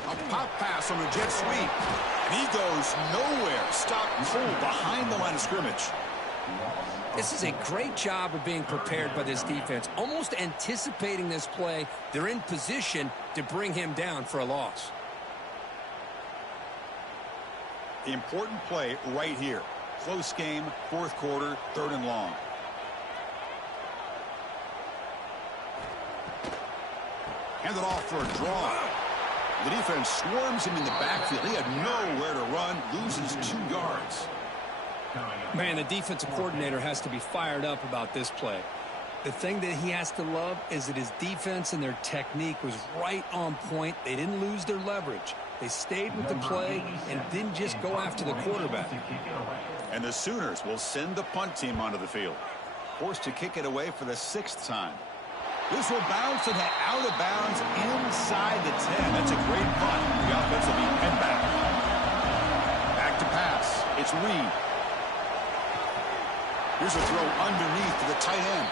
A pop pass on a jet sweep. And he goes nowhere. Stop cold behind the line of scrimmage. This is a great job of being prepared by this defense. Almost anticipating this play, they're in position to bring him down for a loss. The important play right here. close game, fourth quarter, 3rd and long. Hand it off for a draw. The defense swarms him in the backfield. He had nowhere to run, loses 2 yards. Man, the defensive coordinator has to be fired up about this play. The thing that he has to love is that his defense and their technique was right on point. They didn't lose their leverage. They stayed with the play and didn't just go after the quarterback. And the Sooners will send the punt team onto the field. Forced to kick it away for the 6th time. This will bounce and head out of bounds inside the 10. That's a great punt. The offense will be head back. Back to pass. It's Reed. Here's a throw underneath to the tight end.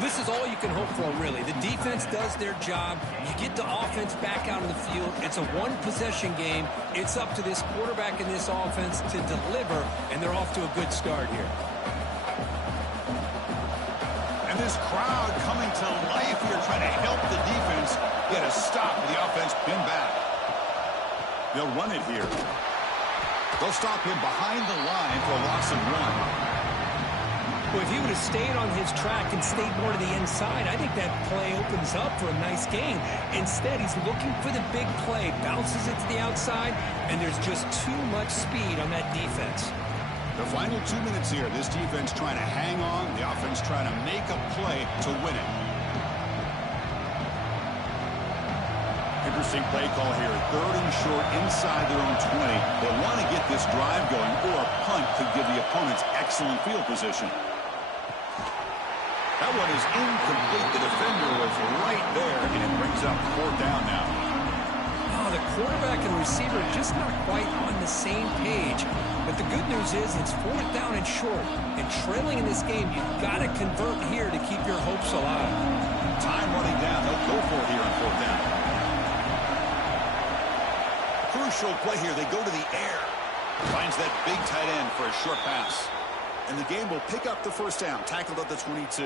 This is all you can hope for, really. The defense does their job. You get the offense back out on the field. It's a one-possession game. It's up to this quarterback and this offense to deliver, and they're off to a good start here. And this crowd coming to life here, trying to help the defense get a stop with the offense pinned back. They'll run it here. They'll stop him behind the line for a loss of 1. Well, if he would have stayed on his track and stayed more to the inside, I think that play opens up for a nice gain. Instead, he's looking for the big play, bounces it to the outside, and there's just too much speed on that defense. The final 2 minutes here, this defense trying to hang on, the offense trying to make a play to win it. Interesting play call here. 3rd and short inside their own 20. They want to get this drive going, or a punt could give the opponents excellent field position. That one is incomplete. The defender was right there, and it brings up 4th down now. Oh, the quarterback and receiver just not quite on the same page. But the good news is it's 4th down and short. And trailing in this game, you've got to convert here to keep your hopes alive. Time running down. They'll go for it here on 4th down. Crucial play here. They go to the air. Finds that big tight end for a short pass. And the game will pick up the 1st down. Tackled at the 22.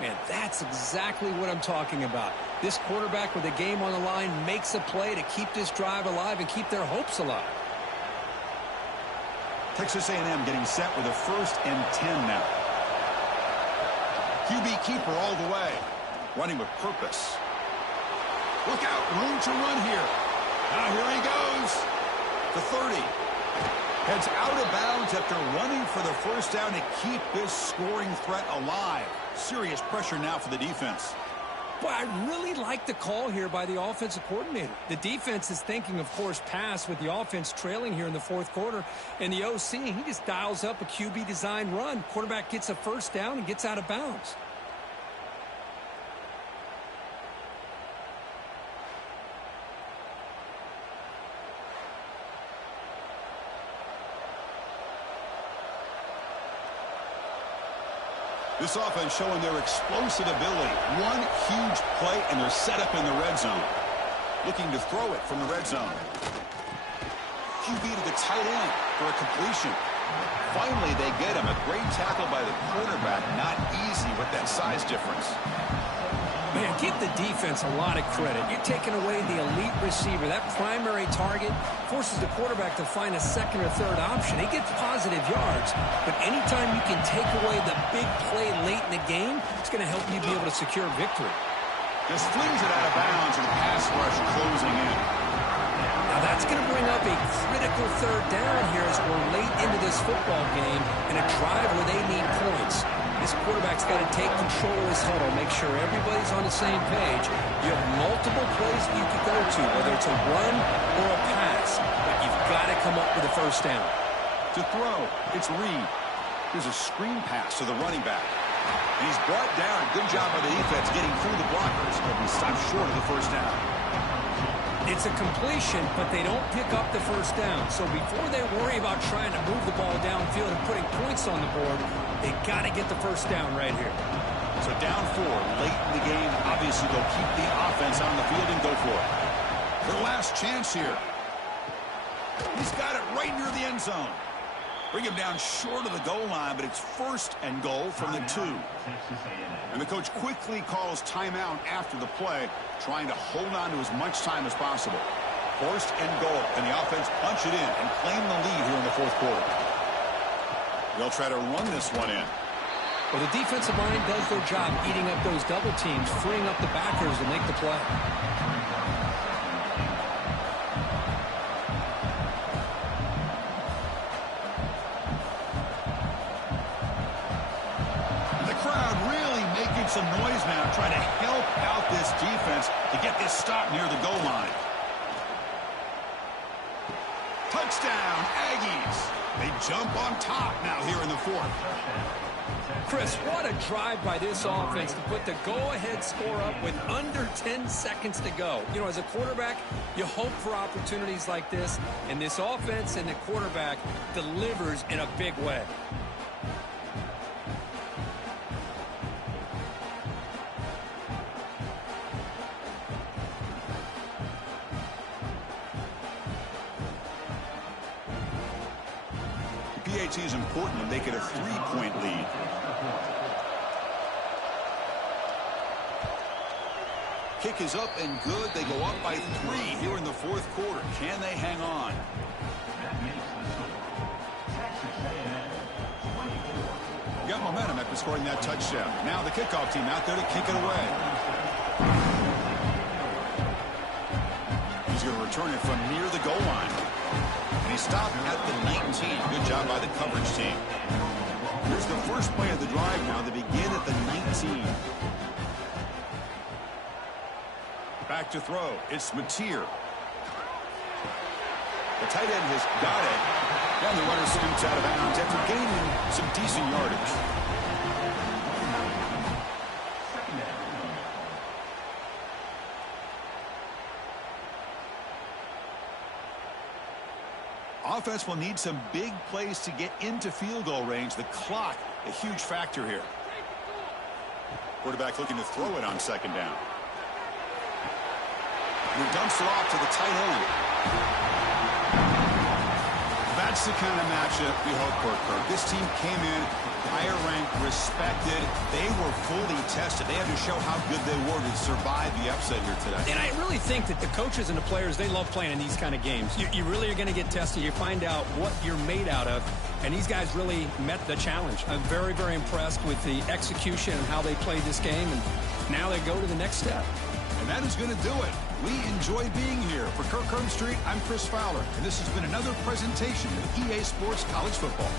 Man, that's exactly what I'm talking about. This quarterback with a game on the line makes a play to keep this drive alive and keep their hopes alive. Texas A&M getting set with a 1st and 10 now. QB keeper all the way. Running with purpose. Look out, room to run here. Now here he goes. The 30. Heads out of bounds after running for the 1st down to keep this scoring threat alive. Serious pressure now for the defense. Boy, I really like the call here by the offensive coordinator. The defense is thinking, of course, pass with the offense trailing here in the 4th quarter. And the OC, he just dials up a QB design run. Quarterback gets a 1st down and gets out of bounds. This offense showing their explosive ability. One huge play, and they're set up in the red zone. Looking to throw it from the red zone. QB to the tight end for a completion. Finally, they get him. A great tackle by the quarterback. Not easy with that size difference. Man, give the defense a lot of credit. You're taking away the elite receiver. That primary target forces the quarterback to find a 2nd or 3rd option. He gets positive yards, but anytime you can take away the big play late in the game, it's going to help you be able to secure victory. Just flings it out of bounds, and the pass rush closing in. Now that's going to bring up a critical 3rd down here as we're late into this football game in a drive where they need points. This quarterback's got to take control of his huddle, make sure everybody's on the same page. You have multiple plays that you could go to, whether it's a run or a pass, but you've got to come up with a 1st down. To throw, it's Reed. Here's a screen pass to the running back. And he's brought down. Good job by the defense getting through the blockers, but he stopped short of the 1st down. It's a completion, but they don't pick up the 1st down. So before they worry about trying to move the ball downfield and putting points on the board, they got to get the 1st down right here. So down 4, late in the game. Obviously, they'll keep the offense on the field and go for it. Their last chance here. He's got it right near the end zone. Bring him down short of the goal line, but it's 1st and goal from the 2. And the coach quickly calls timeout after the play, trying to hold on to as much time as possible. 1st and goal, and the offense punch it in and claim the lead here in the 4th quarter. They'll try to run this one in. Well, the defensive line does their job eating up those double teams, freeing up the backers to make the play. The crowd really making some noise now, trying to help out this defense to get this stop near the goal line. Touchdown, Aggies. They jump on top now here in the fourth. Chris, what a drive by this offense to put the go-ahead score up with under 10 seconds to go. You know, as a quarterback, you hope for opportunities like this, and this offense and the quarterback delivers in a big way. PAT is important to make it a 3-point lead. Kick is up and good. They go up by 3 here in the fourth quarter. Can they hang on? Got momentum after scoring that touchdown. Now the kickoff team out there to kick it away. He's going to return it from near the goal line. And he stopped at the 19. Good job by the coverage team. Here's the first play of the drive now. They begin at the 19. Back to throw. It's Mateer. The tight end has got it. And the runner scoots out of bounds after gaining some decent yardage. Offense will need some big plays to get into field goal range. The clock, a huge factor here. Quarterback looking to throw it on second down. He dumps it off to the tight end. That's the kind of matchup we hope for, Kirk. This team came in higher ranked, respected. They were fully tested. They had to show how good they were to survive the upset here today. And I really think that the coaches and the players, they love playing in these kind of games. You really are going to get tested. You find out what you're made out of. And these guys really met the challenge. I'm very, very impressed with the execution and how they played this game. And now they go to the next step. And that is going to do it. We enjoy being here. For Kirk Herbstreit, I'm Chris Fowler. And this has been another presentation of EA Sports College Football.